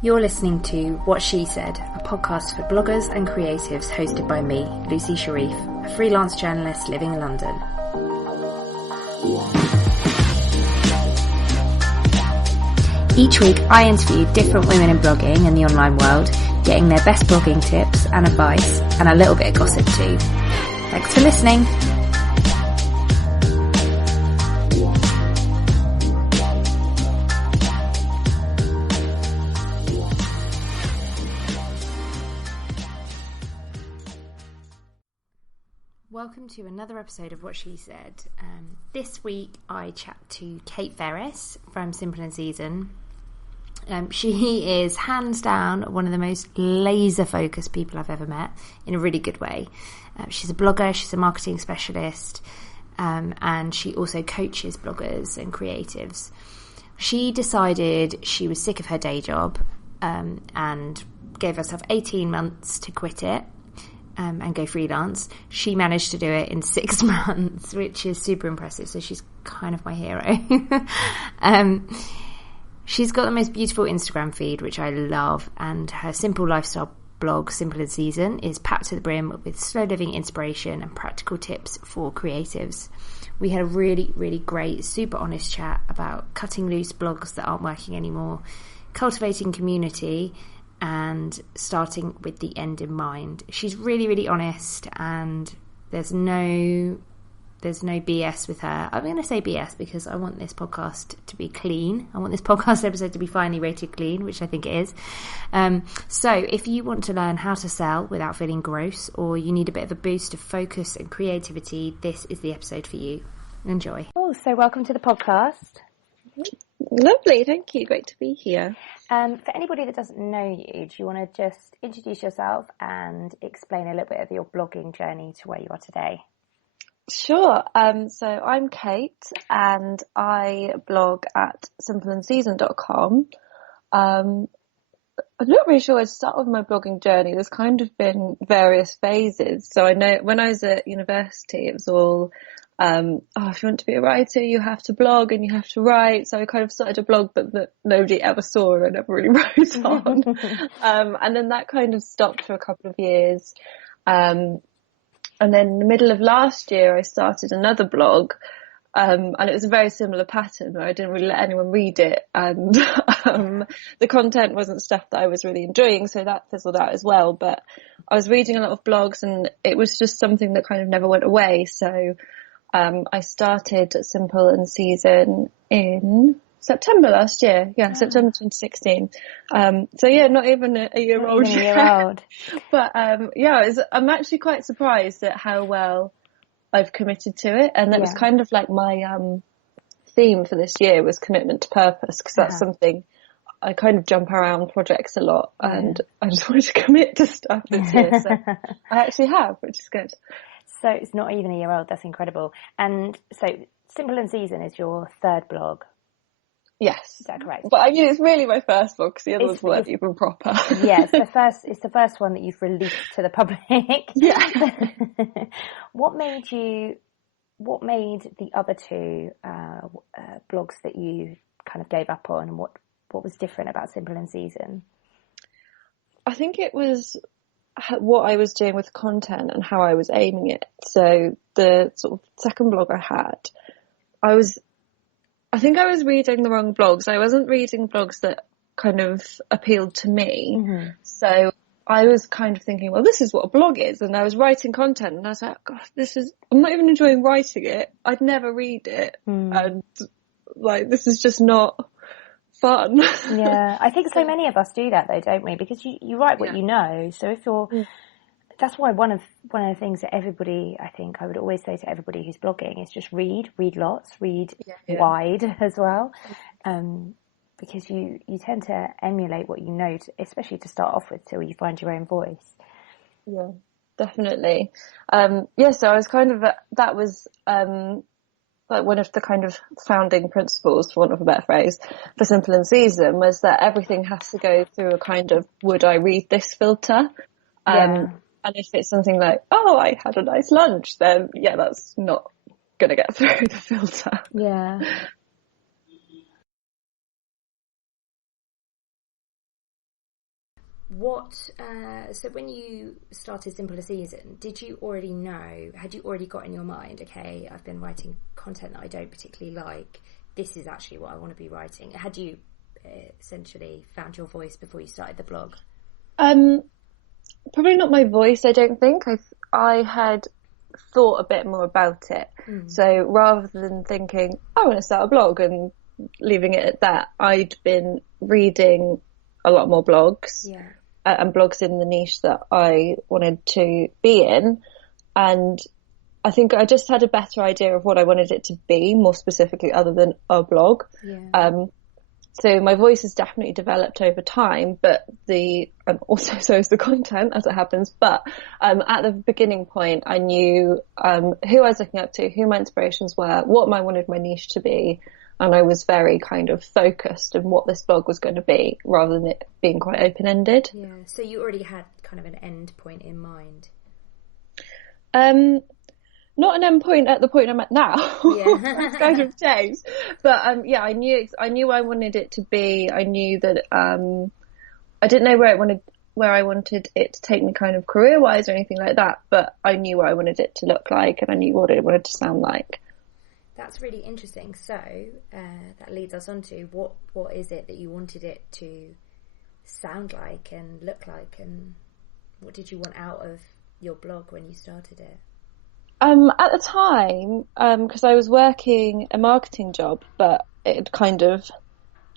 You're listening to What She Said, a podcast for bloggers and creatives hosted by me, Lucy Sharif, a freelance journalist living in London. Each week I interview different women in blogging and the online world, getting their best blogging tips and advice, and a little bit of gossip too. Thanks for listening. Welcome to another episode of What She Said. This week I chat to Kayte Ferris from Simple and Season. She is hands down one of the most laser focused people I've ever met, in a really good way. She's a blogger, she's a marketing specialist, and she also coaches bloggers and creatives. She decided she was sick of her day job and gave herself 18 months to quit it and go freelance. She managed to do it in 6 months, which is super impressive. So she's kind of my hero. She's got the most beautiful Instagram feed, which I love, and her simple lifestyle blog, Simple and Season, is packed to the brim with slow living inspiration and practical tips for creatives. We had a really, really great, super honest chat about cutting loose blogs that aren't working anymore, cultivating community, and starting with the end in mind. She's really, really honest, and there's no BS with her. I'm going to say BS because I want this podcast to be clean. I want this podcast episode to be finally rated clean, which I think it is. So if you want to learn how to sell without feeling gross, or you need a bit of a boost of focus and creativity, this is the episode for you. Enjoy. Oh, so welcome to the podcast. Lovely, thank you. Great to be here. For anybody that doesn't know you, do you want to just introduce yourself and explain a little bit of your blogging journey to where you are today? Sure. So I'm Kate, and I blog at simpleandseason.com. I'm not really sure where to start with my blogging journey. There's kind of been various phases. So I know when I was at university, it was all if you want to be a writer, you have to blog and you have to write. So I kind of started a blog that nobody ever saw and I never really wrote on. And then that kind of stopped for a couple of years. And then in the middle of last year, I started another blog. And it was a very similar pattern where I didn't really let anyone read it. And the content wasn't stuff that I was really enjoying. So that fizzled out as well. But I was reading a lot of blogs and it was just something that kind of never went away. So I started Simple and Season in September last year. Yeah, September 2016. So yeah, not even a year old yet. But I'm actually quite surprised at how well I've committed to it. And that was kind of like my theme for this year was commitment to purpose, because that's something I kind of jump around projects a lot, and I just wanted to commit to stuff this year. So I actually have, which is good. So it's not even a year old. That's incredible. And so Simple and Season is your third blog. Yes. Is that correct? But I mean, it's really my first blog because the other ones weren't even proper. Yes, it's the first one that you've released to the public. Yeah. What made the other two blogs that you kind of gave up on, and what was different about Simple and Season? I think it was what I was doing with content and how I was aiming it. So the sort of second blog I had, I think I was reading the wrong blogs. I wasn't reading blogs that kind of appealed to me. Mm-hmm. So I was kind of thinking, well, this is what a blog is. And I was writing content and I was like, gosh, I'm not even enjoying writing it. I'd never read it. And like, this is just not fun. Yeah, I think so many of us do that though, don't we? Because you write what you know. So if you're, that's why one of the things that everybody, I think I would always say to everybody who's blogging is just read lots, read wide as well, because you tend to emulate what you know, especially to start off with, till you find your own voice. Yeah, definitely. So I was kind of that was like one of the kind of founding principles, for want of a better phrase, for Simple and Season was that everything has to go through a kind of would I read this filter. And if it's something like, oh, I had a nice lunch, then that's not going to get through the filter. Yeah. So when you started Simple a Season, did you already know, had you already got in your mind, okay, I've been writing content that I don't particularly like, this is actually what I want to be writing? Had you essentially found your voice before you started the blog? Probably not my voice, I don't think. I had thought a bit more about it. So rather than thinking, I want to start a blog and leaving it at that, I'd been reading a lot more blogs. Yeah. And blogs in the niche that I wanted to be in. And I think I just had a better idea of what I wanted it to be, more specifically, other than a blog. Yeah. So my voice has definitely developed over time, but also so is the content, as it happens. But at the beginning point, I knew who I was looking up to, who my inspirations were, what I wanted my niche to be. And I was very kind of focused on what this blog was going to be, rather than it being quite open-ended. Yeah. So you already had kind of an end point in mind. Not an end point at the point I'm at now. Yeah. It's kind of changed. But yeah, I knew I wanted it to be. I knew that I didn't know where I wanted it to take me kind of career-wise or anything like that. But I knew what I wanted it to look like, and I knew what it wanted to sound like. That's really interesting. So that leads us on to what is it that you wanted it to sound like and look like, and what did you want out of your blog when you started it? At the time, because I was working a marketing job, but it had kind of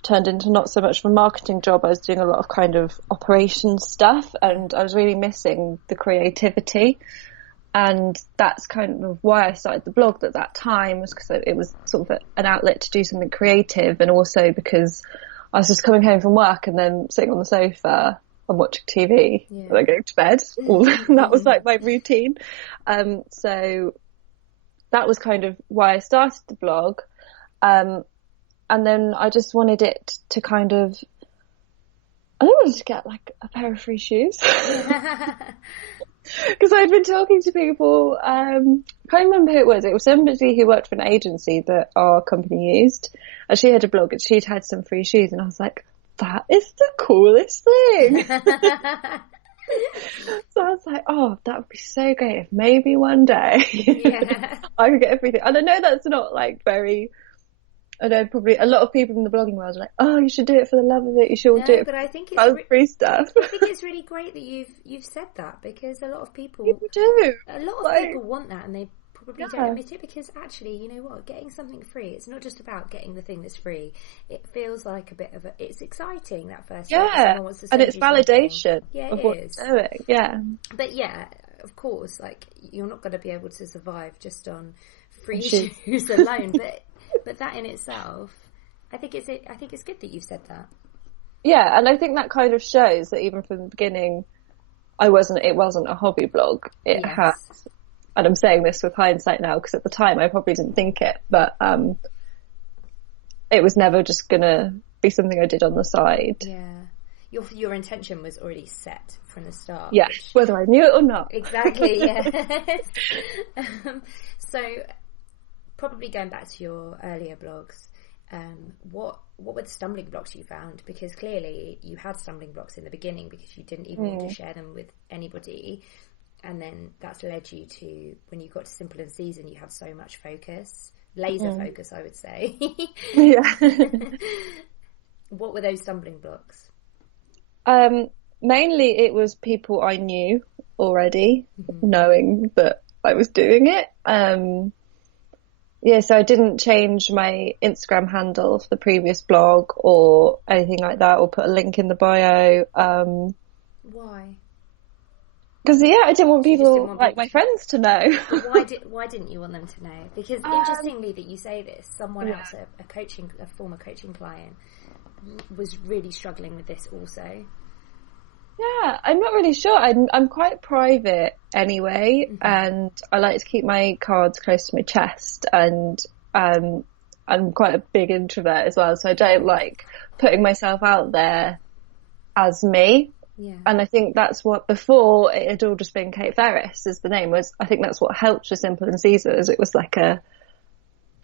turned into not so much of a marketing job. I was doing a lot of kind of operations stuff, and I was really missing the creativity. And that's kind of why I started the blog at that time, was because it was sort of an outlet to do something creative, and also because I was just coming home from work and then sitting on the sofa and watching TV and then going to bed. That was like my routine. So that was kind of why I started the blog. And then I just wanted it to kind of, I wanted to get like a pair of free shoes. Because I'd been talking to people, I can't remember who it was. It was somebody who worked for an agency that our company used. And she had a blog and she'd had some free shoes. And I was like, that is the coolest thing. So I was like, oh, that would be so great if maybe one day I could get everything. And I know that's not like very... I know probably a lot of people in the blogging world are like, oh, you should do it for the love of it. You should do it but I think for free stuff. I think it's really great that you've said that, because a lot of people do. A lot of people want that, and they probably don't admit it, because actually, you know what, getting something free, it's not just about getting the thing that's free. It feels like a bit of it's exciting, that first step. And it's validation of what you're doing. Yeah. But yeah, of course, like, you're not going to be able to survive just on free shoes alone, but that in itself, I think it's good that you've said that. Yeah, and I think that kind of shows that even from the beginning, it wasn't a hobby blog. It has, and I'm saying this with hindsight now, because at the time I probably didn't think it, but it was never just gonna be something I did on the side. Yeah, your intention was already set from the start. Yeah, whether I knew it or not. Exactly. Yeah. So, probably going back to your earlier blogs, what were the stumbling blocks you found? Because clearly you had stumbling blocks in the beginning, because you didn't even want to share them with anybody, and then that's led you to, when you got to Simple and Season, you had so much focus, laser focus, I would say. Yeah. What were those stumbling blocks? Mainly it was people I knew already, knowing that I was doing it. So I didn't change my Instagram handle for the previous blog or anything like that, or put a link in the bio. Why? Because I didn't want people like my friends to know. Why didn't you want them to know? Because interestingly that you say this, someone else, a former coaching client, was really struggling with this also. Yeah, I'm not really sure. I'm quite private anyway, and I like to keep my cards close to my chest, and I'm quite a big introvert as well, so I don't like putting myself out there as me. Yeah. And I think that's what, before it had all just been Kayte Ferris as the name, was, I think that's what helped with Simple and Season, is it was like a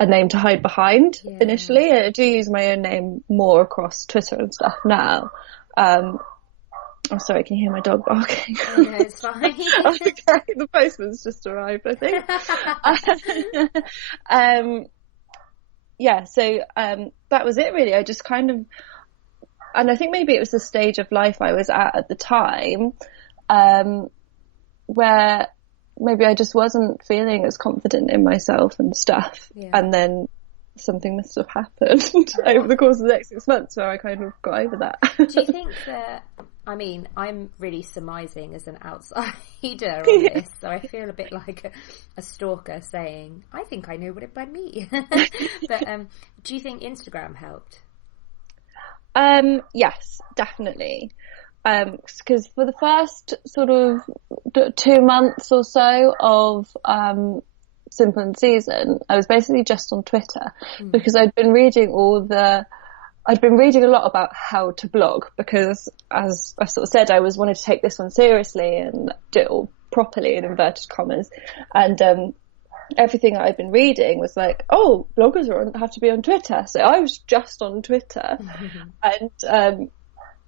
name to hide behind initially. I do use my own name more across Twitter and stuff now. I'm sorry, can you hear my dog barking? Oh, no, it's fine. Okay, the postman's just arrived, I think. So that was it really. I just kind of, and I think maybe it was the stage of life I was at the time, where maybe I just wasn't feeling as confident in myself and stuff. Yeah. And then something must have happened over the course of the next 6 months where I kind of got over that. Do you think that, I mean, I'm really surmising as an outsider on this, so I feel a bit like a stalker saying, I think I know what it might mean. But do you think Instagram helped? Yes, definitely. Because for the first sort of 2 months or so of Simple and Season, I was basically just on Twitter because I'd been reading a lot about how to blog, because as I sort of said, I wanted to take this one seriously and do it all properly in inverted commas. And everything I'd been reading was like, oh, bloggers have to be on Twitter. So I was just on Twitter. And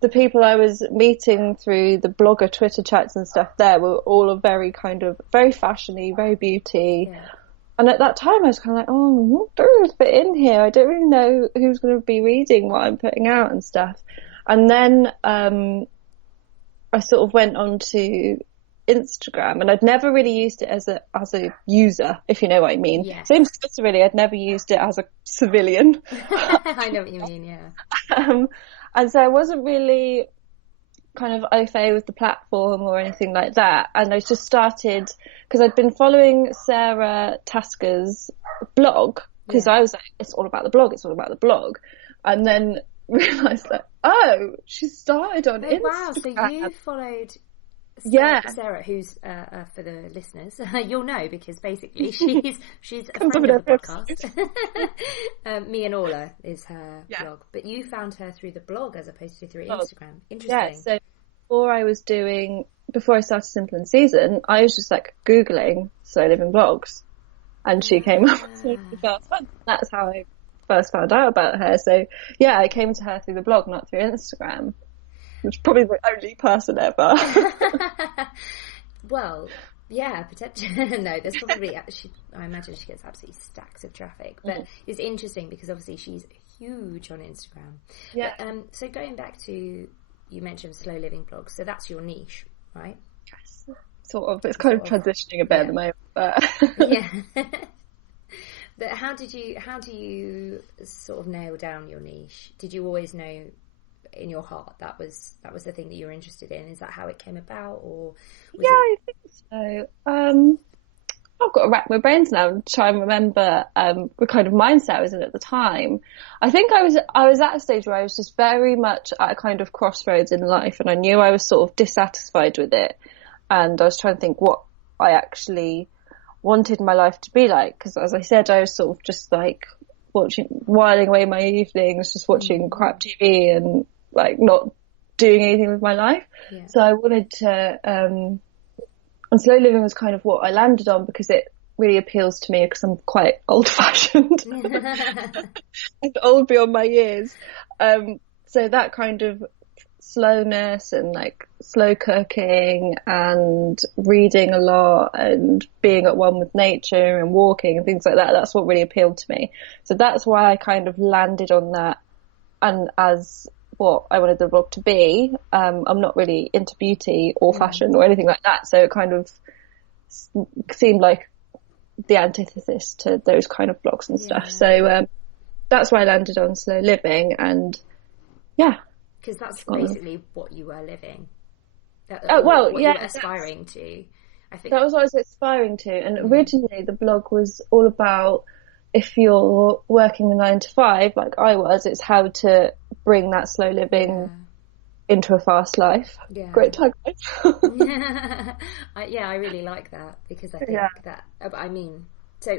the people I was meeting through the blogger Twitter chats and stuff there were all very very fashiony, very beauty. Yeah. And at that time I was kind of like, oh, I don't really fit in here. I don't really know who's going to be reading what I'm putting out and stuff. And then I sort of went on to Instagram, and I'd never really used it as a user, if you know what I mean. Yes. Same as Twitter really, I'd never used it as a civilian. I know what you mean, yeah. And so I wasn't really kind of au fait with the platform or anything like that. And I just started, because I'd been following Sarah Tasker's blog, because I was like, it's all about the blog. And then realised that, oh, she started on Instagram. Wow, so you followed Sarah, who's for the listeners, you'll know because basically she's a friend of the podcast. Me and Orla is her blog, but you found her through the blog as opposed to through Instagram. Interesting. Yeah, so before I started Simple and Season, I was just like Googling slow living blogs, and she came up with the first one. That's how I first found out about her. So yeah, I came to her through the blog, not through Instagram. Which is probably the only person ever. Well, yeah, potentially. No, there's probably, I imagine she gets absolutely stacks of traffic. But it's interesting because obviously she's huge on Instagram. Yeah. But, so going back to, you mentioned slow living blogs, so that's your niche, right? Yes. Sort of. It's kind of transitioning a bit at the moment. But yeah. But how do you sort of nail down your niche? Did you always know in your heart that was the thing that you were interested in? Is that how it came about, or I think so. I've got to rack my brains now and try and remember the kind of mindset I was in at the time. I think I was at a stage where I was just very much at a kind of crossroads in life, and I knew I was sort of dissatisfied with it, and I was trying to think what I actually wanted my life to be like, because as I said, I was sort of just like whiling away my evenings just watching crap TV and like not doing anything with my life. Yeah. So I wanted to, and slow living was kind of what I landed on because it really appeals to me because I'm quite old fashioned and old beyond my years. So that kind of slowness and like slow cooking and reading a lot and being at one with nature and walking and things like that, that's what really appealed to me. So that's why I kind of landed on that, and as what I wanted the blog to be. I'm not really into beauty or fashion or anything like that, so it kind of seemed like the antithesis to those kind of blogs and stuff. So that's why I landed on slow living, and because that's basically what you were living. You were aspiring to. I think that was what I was aspiring to, and originally the blog was all about, if you're working a 9 to 5 like I was, it's how to bring that slow living into a fast life. Yeah. Great tagline. I really like that, because I think that, I mean, so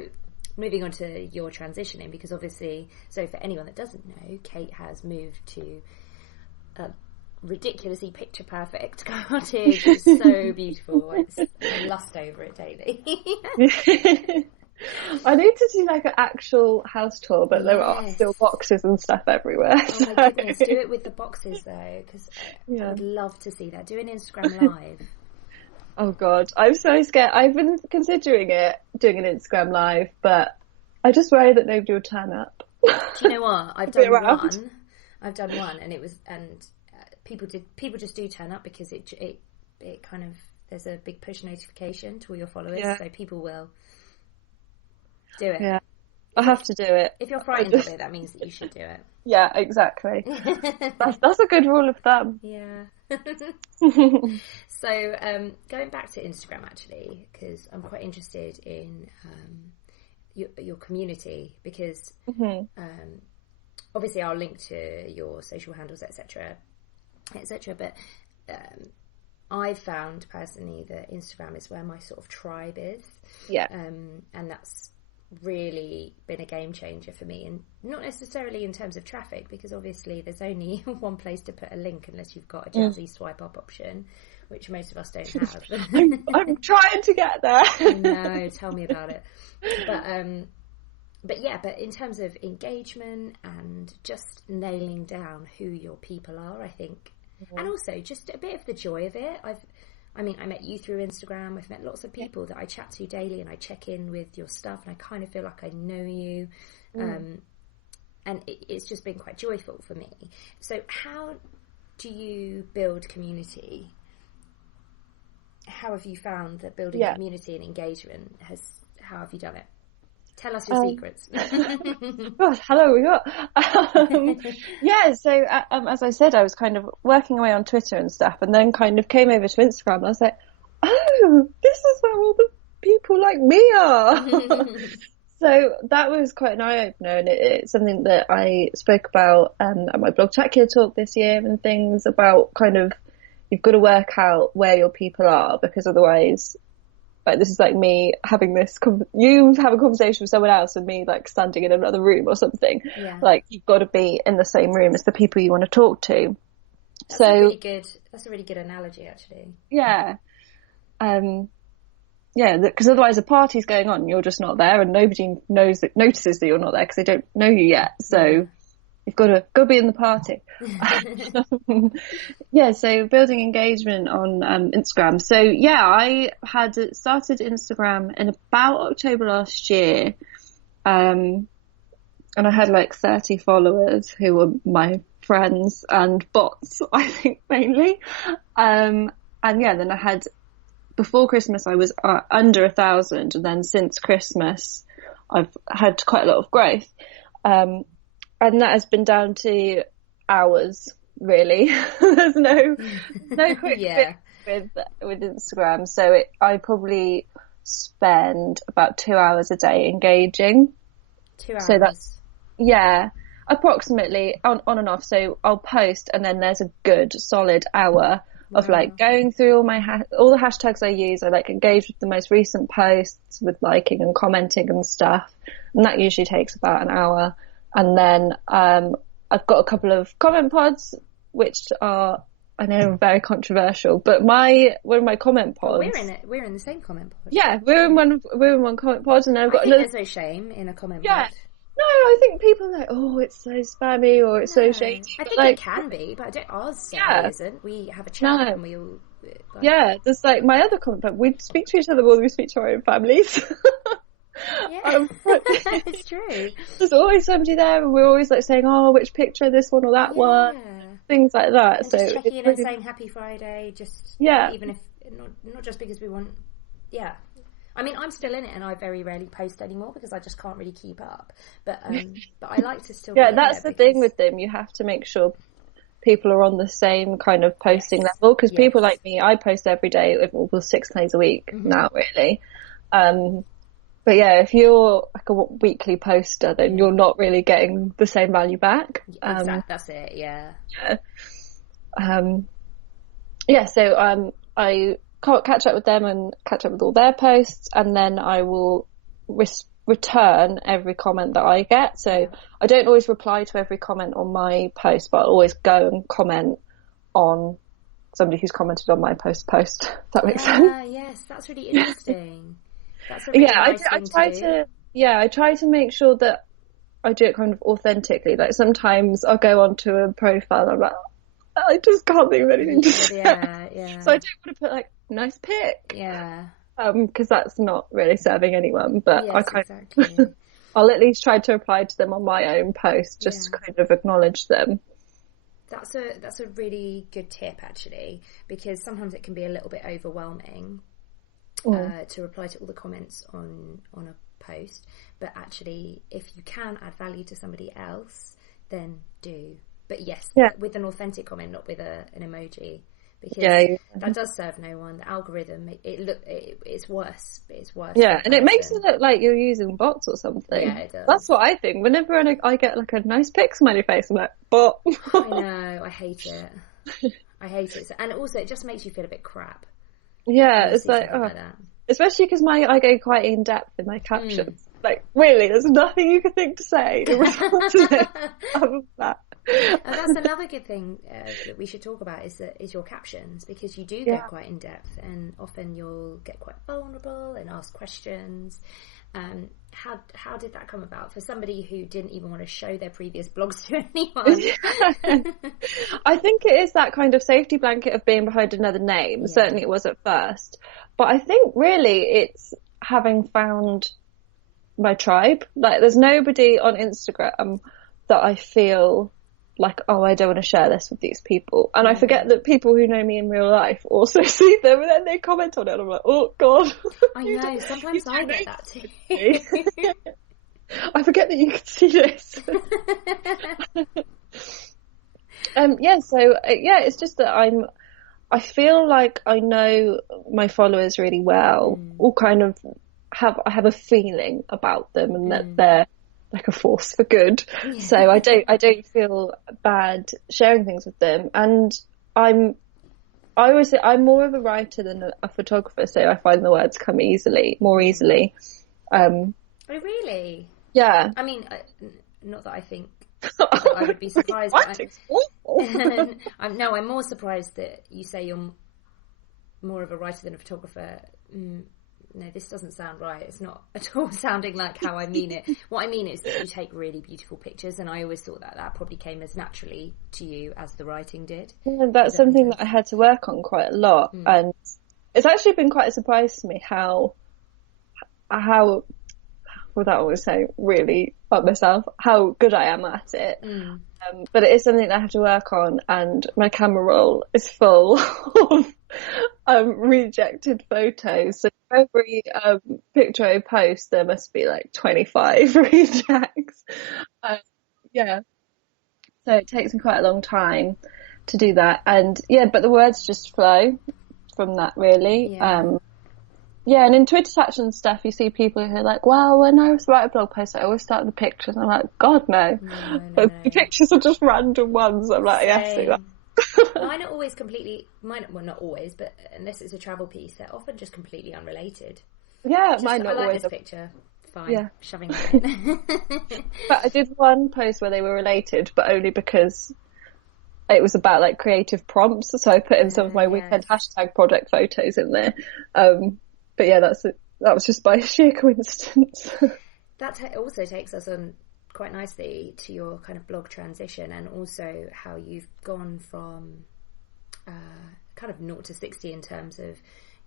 moving on to your transitioning, because obviously, so for anyone that doesn't know, Kate has moved to a ridiculously picture perfect cottage. It's so beautiful. I lust over it daily. I need to do like an actual house tour, but there are still boxes and stuff everywhere. Oh my goodness, do it with the boxes though, because I would love to see that. Do an Instagram live. Oh God, I'm so scared. I've been considering doing an Instagram live, but I just worry that nobody will turn up. Do you know what? I've done one, and people just do turn up because it kind of, there's a big push notification to all your followers, so people will do it. Yeah, I have to do it. If you're frightened of it, that means that you should do it. Yeah, exactly. That's a good rule of thumb. Yeah. So going back to Instagram actually, because I'm quite interested in your community, because obviously I'll link to your social handles, etc., but I've found personally that Instagram is where my sort of tribe is. Yeah. And that's really been a game changer for me, and not necessarily in terms of traffic, because obviously there's only one place to put a link unless you've got a jazzy swipe up option, which most of us don't have. I'm trying to get there. I know, tell me about it. But in terms of engagement and just nailing down who your people are, I think, and also just a bit of the joy of it. I met you through Instagram. I've met lots of people that I chat to daily, and I check in with your stuff, and I kind of feel like I know you. And it's just been quite joyful for me. So how do you build community? How have you found that building community and engagement how have you done it? Tell us your secrets. Gosh, hello, we got. So as I said, I was kind of working away on Twitter and stuff, and then kind of came over to Instagram, and I was like, oh, this is where all the people like me are. So that was quite an eye-opener, and it's something that I spoke about at my Blogtacular talk this year and things about kind of, you've got to work out where your people are, because otherwise, like, this is like me having you have a conversation with someone else and me like standing in another room or something. Yeah. Like, you've got to be in the same room as the people you want to talk to. That's a really good analogy, actually. Yeah. Because otherwise a party's going on and you're just not there, and nobody notices that you're not there because they don't know you yet. So you've got to be in the party. So building engagement on Instagram. So I had started Instagram in about October last year, and I had like 30 followers who were my friends and bots, I think, mainly. Then I had, before Christmas I was under 1,000, and then since Christmas I've had quite a lot of growth. And that has been down to hours, really. There's no quick fix with Instagram. So I probably spend about 2 hours a day engaging. 2 hours? So that's, approximately, on and off. So I'll post, and then there's a good solid hour of like going through all the hashtags I use. I like engage with the most recent posts with liking and commenting and stuff. And that usually takes about an hour. And then I've got a couple of comment pods, which are, I know, very controversial, but one of my comment pods. We're in the same comment pod. Yeah, we're in one comment pod, and then I've got another. There's no shame in a comment pod. No, I think people are like, oh, it's so spammy, or it's so shady. I think it can be, but ours certainly isn't. We have a chat and we all. There's like my other comment pod. We speak to each other more than we speak to our own families. Yeah, it's true. There's always somebody there, and we're always like saying, "Oh, which picture, this one or that one," things like that. And so just checking in and saying Happy Friday, even if not just because we want. Yeah, I mean, I'm still in it, and I very rarely post anymore because I just can't really keep up. But I like to still. Yeah, that's the thing with them. You have to make sure people are on the same kind of posting level, because people like me, I post every day, 6 days a week now, really. But if you're like a weekly poster, then you're not really getting the same value back. Exactly, that's it, So I catch up with them and catch up with all their posts, and then I will return every comment that I get. So I don't always reply to every comment on my post, but I'll always go and comment on somebody who's commented on my post. If that makes sense. Yes, that's really interesting. That's a really nice I thing try to do. I try to make sure that I do it kind of authentically. Like sometimes I'll go onto a profile and I'm like, I just can't think of anything to say. Yeah. So I don't want to put like nice pic. Yeah. Because that's not really serving anyone. But Yes, exactly. I'll at least try to reply to them on my own post, just to kind of acknowledge them. That's a really good tip, actually, because sometimes it can be a little bit overwhelming to reply to all the comments on a post. But actually, if you can add value to somebody else, then do. But yes, with an authentic comment, not with an emoji. Because that does serve no one. The algorithm, it's worse. It's worse. Yeah, and it makes it look like you're using bots or something. Yeah, it does. That's what I think. Whenever I get like a nice pic smiley face, I'm like, bot. I know. I hate it. And also, it just makes you feel a bit crap. Yeah, it's like that. Especially because I go quite in depth in my captions. Like, really, there's nothing you could think to say in response to this other than that. And that's another good thing that we should talk about is your captions, because you do get quite in depth, and often you'll get quite vulnerable and ask questions. How did that come about for somebody who didn't even want to show their previous blogs to anyone? I think it is that kind of safety blanket of being behind another name. Certainly it was at first, but I think really it's having found my tribe. Like, there's nobody on Instagram that I feel like, oh, I don't want to share this with these people. And I forget that people who know me in real life also see them, and then they comment on it, and I'm like, oh God. I know, sometimes I get that too. I forget that you can see this. It's just that I feel like I know my followers really well, all kind of I have a feeling about them, and that they're like a force for good. So I don't feel bad sharing things with them. And I always say I'm more of a writer than a photographer, so I find the words come more easily. Oh, really? Yeah. I mean, not that I think that I would be surprised. Writing's awful. I'm more surprised that you say you're more of a writer than a photographer. No, this doesn't sound right. It's not at all sounding like how I mean it. What I mean is that you take really beautiful pictures, and I always thought that probably came as naturally to you as the writing did. Yeah, that's something that I had to work on quite a lot, and it's actually been quite a surprise to me how without always saying really about myself, how good I am at it. But it is something that I have to work on, and my camera roll is full of rejected photos. So every picture I post, there must be like 25 rejects. So it takes me quite a long time to do that, and but the words just flow from that, really. And in Twitter chats and stuff, you see people who are like, well, when I write a blog post, I always start with the pictures. And I'm like, God, no. But the pictures are just random ones. I'm like, yes, do that. Mine are always well, not always, but unless it's a travel piece, they're often just completely unrelated. Yeah, mine not always. I like this picture. Fine, shoving that in. But I did one post where they were related, but only because it was about like creative prompts. So I put in some of my weekend hashtag project photos in there. But that was just by sheer coincidence. That also takes us on quite nicely to your kind of blog transition, and also how you've gone from kind of 0 to 60 in terms of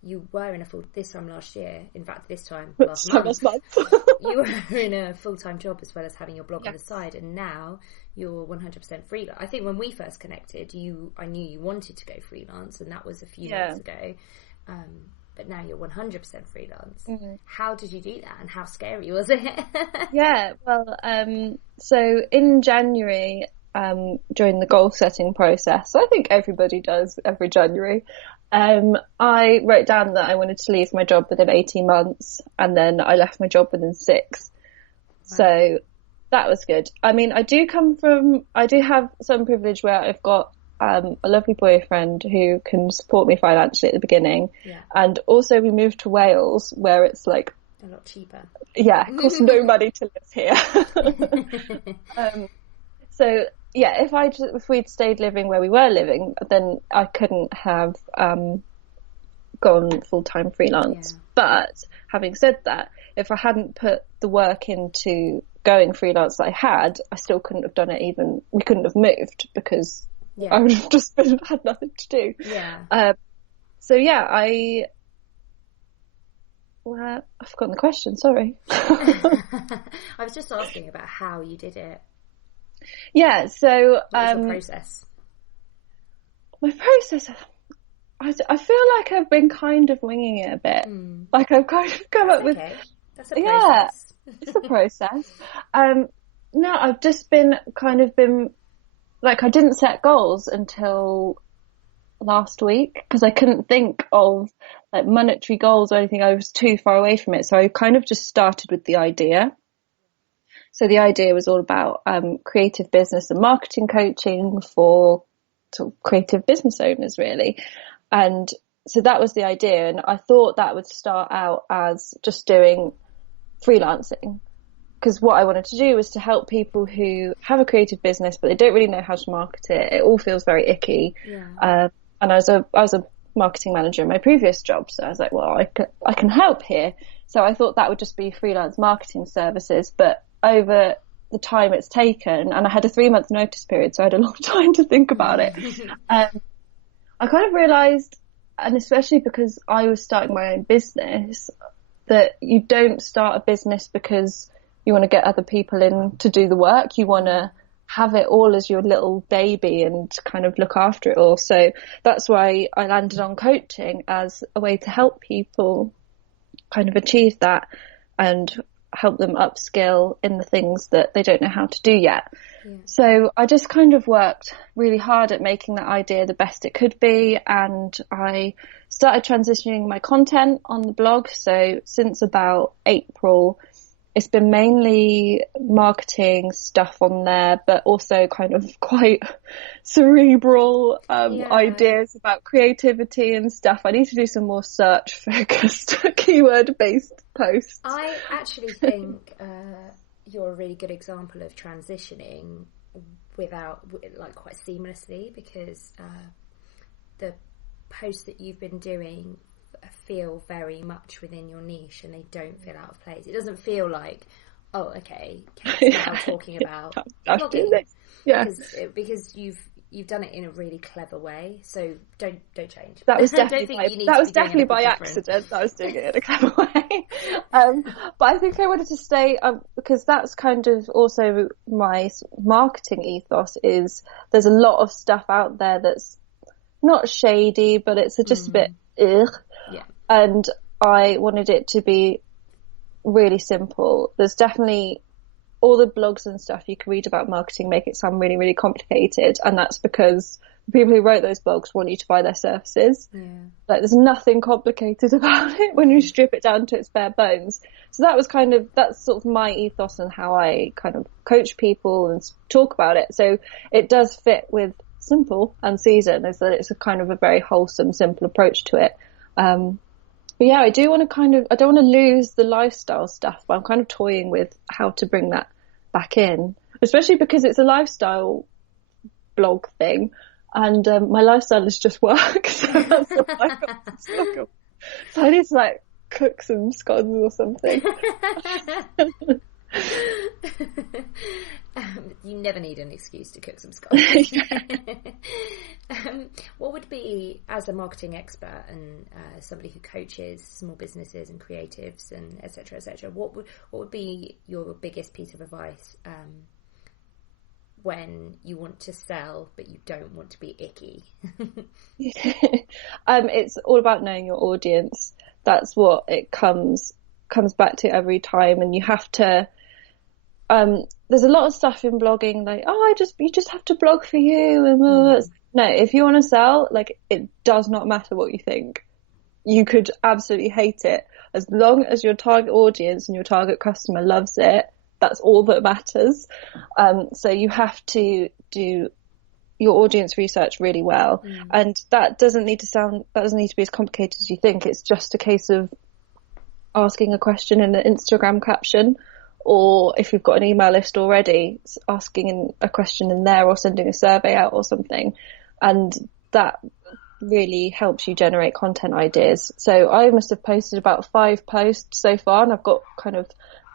you were in this time last year, in fact this time last month, you were in a full-time job as well as having your blog on the side, and now you're 100% freelance. I think when we first connected, I knew you wanted to go freelance, and that was a few months ago. But now you're 100% freelance. How did you do that, and how scary was it? So in January, during the goal setting process, I think everybody does every January, I wrote down that I wanted to leave my job within 18 months, and then I left my job within 6. Wow. So that was good. I mean, I do have some privilege where I've got a lovely boyfriend who can support me financially at the beginning, and also we moved to Wales where it's like a lot cheaper. It costs no money to live here. So if we'd stayed living where we were living, then I couldn't have gone full-time freelance. But having said that, if I hadn't put the work into going freelance that I had, I still couldn't have done it. Even we couldn't have moved because I would have just had nothing to do. So yeah, I've forgotten the question, sorry. I was just asking about how you did it. Yeah, so what was your process? My process, I feel like I've been kind of winging it a bit. Like I've kind of come up with that's a process. It's a process. No, I've just been like, I didn't set goals until last week because I couldn't think of like monetary goals or anything. I was too far away from it, so I kind of just started with the idea. So the idea was all about creative business and marketing coaching for sort of creative business owners, really. And so that was the idea, and I thought that would start out as just doing freelancing, because what I wanted to do was to help people who have a creative business but they don't really know how to market it. It all feels very icky. And I was a marketing manager in my previous job, so I was like, well, I can help here. So I thought that would just be freelance marketing services, but over the time it's taken, and I had a 3-month notice period, so I had a long time to think about it. I kind of realised, and especially because I was starting my own business, that you don't start a business because you want to get other people in to do the work. You want to have it all as your little baby and kind of look after it all. So that's why I landed on coaching as a way to help people kind of achieve that and help them upskill in the things that they don't know how to do yet. So I just kind of worked really hard at making that idea the best it could be, and I started transitioning my content on the blog. So since about April, it's been mainly marketing stuff on there, but also kind of quite cerebral ideas about creativity and stuff. I need to do some more search focused, keyword based posts. I actually think you're a really good example of transitioning quite seamlessly, because the posts that you've been doing feel very much within your niche and they don't feel out of place. It doesn't feel like, oh, okay, Kate's now talking about blogging. Because you've done it in a really clever way, so don't change. That was definitely by accident that I was doing it in a clever way. But I think I wanted to stay because that's kind of also my marketing ethos. Is there's a lot of stuff out there that's not shady, but it's just a bit ugh. And I wanted it to be really simple. There's definitely all the blogs and stuff you can read about marketing make it sound really, really complicated, and that's because the people who wrote those blogs want you to buy their services. Like, there's nothing complicated about it when you strip it down to its bare bones. So that's sort of my ethos and how I kind of coach people and talk about it. So it does fit with simple and season, is that it's a kind of a very wholesome, simple approach to it. But yeah, I don't want to lose the lifestyle stuff, but I'm kind of toying with how to bring that back in, especially because it's a lifestyle blog thing, and my lifestyle is just work, so that's what I've got to talk about. So I need to like cook some scones or something. You never need an excuse to cook some scones. What would be, as a marketing expert and somebody who coaches small businesses and creatives and etc., what would be your biggest piece of advice when you want to sell but you don't want to be icky? It's all about knowing your audience. That's what it comes back to every time, and you have to. There's a lot of stuff in blogging like, you just have to blog for you, and no, if you want to sell, like, it does not matter what you think. You could absolutely hate it, as long as your target audience and your target customer loves it. That's all that matters. So you have to do your audience research really well, and that doesn't need to be as complicated as you think. It's just a case of asking a question in an Instagram caption, or if you've got an email list already, asking a question in there or sending a survey out or something. And that really helps you generate content ideas. So I must have posted about 5 posts so far, and I've got kind of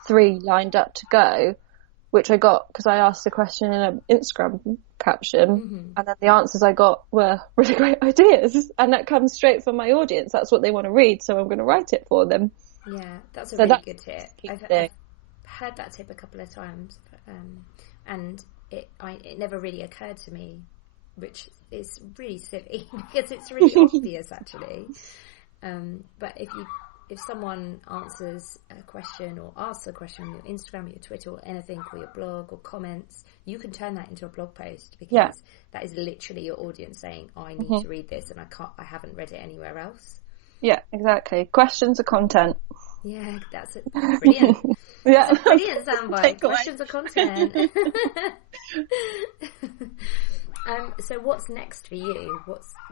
3 lined up to go, which I got because I asked a question in an Instagram caption, and then the answers I got were really great ideas, and that comes straight from my audience. That's what they want to read, so I'm going to write it for them. Yeah, that's a really good tip. I've heard that tip a couple of times, and it never really occurred to me, which is really silly because it's really obvious actually. But if someone answers a question or asks a question on your Instagram or your Twitter or anything, or your blog or comments, you can turn that into a blog post, because that is literally your audience saying, I need to read this and I haven't read it anywhere else. Yeah, exactly. Questions are content. Yeah, that's it. Brilliant. Yeah. That's a brilliant soundbite. Questions are content. So what's next for you?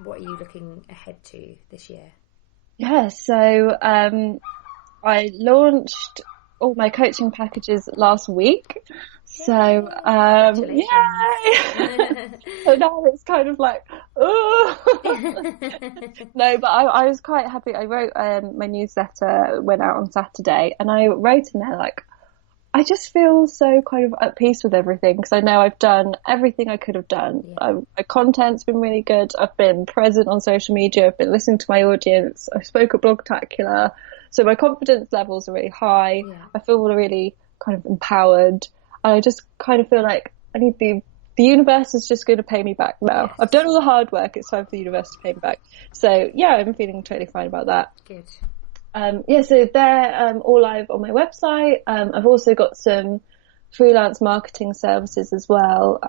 What are you looking ahead to this year? Yeah, so I launched all my coaching packages last week. So yay! So now it's kind of like, oh. No, but I was quite happy. I wrote my newsletter, went out on Saturday, and I wrote in there like, I just feel so kind of at peace with everything, because I know I've done everything I could have done. Yeah. My content's been really good. I've been present on social media. I've been listening to my audience. I spoke at Blogtacular. So my confidence levels are really high. Yeah. I feel really kind of empowered. And I just kind of feel like I need the universe is just going to pay me back now. Yes. I've done all the hard work. It's time for the universe to pay me back. So yeah, I'm feeling totally fine about that. Good. So they're all live on my website. I've also got some freelance marketing services as well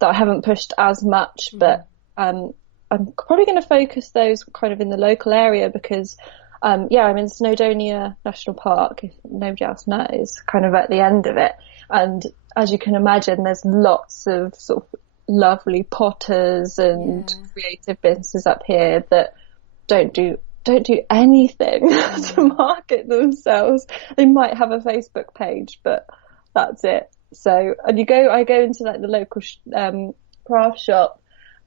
that I haven't pushed as much, but I'm probably going to focus those kind of in the local area, because I'm in Snowdonia National Park, if nobody else knows, kind of at the end of it. And as you can imagine, there's lots of sort of lovely potters and creative businesses up here that don't do anything to market themselves. They might have a Facebook page, but that's it. So, and I go into like the local craft shop,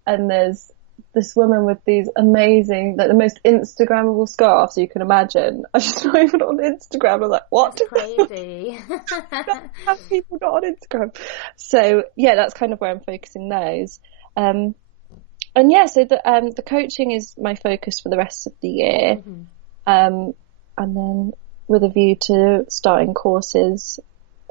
and there's this woman with these amazing, like the most Instagrammable scarves you can imagine. I just not even on Instagram. I'm like, what? That's crazy. Have people not on Instagram? So yeah, that's kind of where I'm focusing those. And yeah, so the coaching is my focus for the rest of the year. And then with a view to starting courses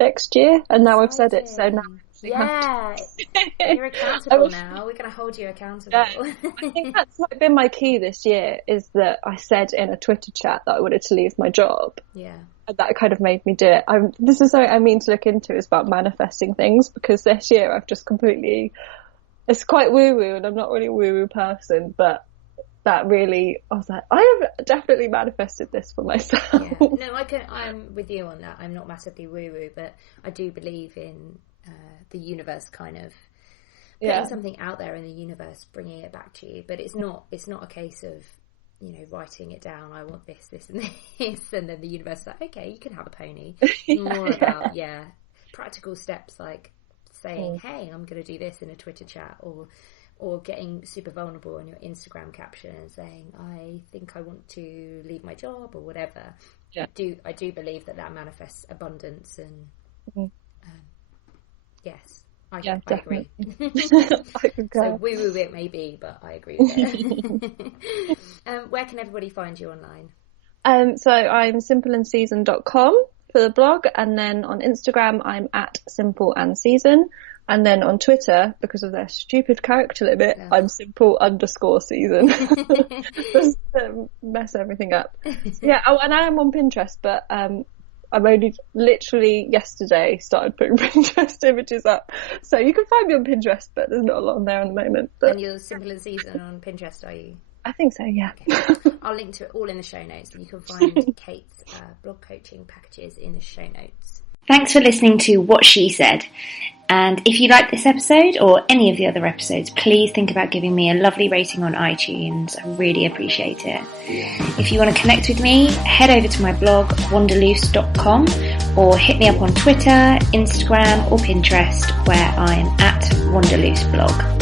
next year. And now I've said it, so now you're accountable now. We're going to hold you accountable. Yeah. I think that's like been my key this year, is that I said in a Twitter chat that I wanted to leave my job. Yeah. And that kind of made me do it. This is something I mean to look into, is about manifesting things, because this year I've just completely... It's quite woo-woo, and I'm not really a woo-woo person, but that really, I was like, I have definitely manifested this for myself. Yeah. No, I'm with you on that. I'm not massively woo-woo, but I do believe in the universe kind of putting something out there in the universe, bringing it back to you. But it's not a case of, writing it down. I want this, this, and this, and then the universe is like, okay, you can have a pony. It's more about practical steps, like saying, hey, I'm going to do this in a Twitter chat, or getting super vulnerable on your Instagram caption and saying, I think I want to leave my job or whatever. Yeah. I do believe that manifests abundance, and yes, I agree. So woo-woo it may be, but I agree with it. Where can everybody find you online? So I'm simpleandseason.com for the blog, and then on Instagram I'm at simpleandseason, and then on Twitter, because of their stupid character limit, I'm simple_season. Just to mess everything up. Yeah, and I am on Pinterest, but I've only literally yesterday started putting Pinterest images up, so you can find me on Pinterest, but there's not a lot on there at the moment. But... And you're Simple and Season on Pinterest, are you? I think so, yeah. Okay. I'll link to it all in the show notes, and you can find Kayte's blog coaching packages in the show notes. Thanks for listening to What She Said. And if you like this episode or any of the other episodes, please think about giving me a lovely rating on iTunes. I really appreciate it. If you want to connect with me, head over to my blog, wanderloose.com, or hit me up on Twitter, Instagram, or Pinterest, where I'm at wanderlooseblog.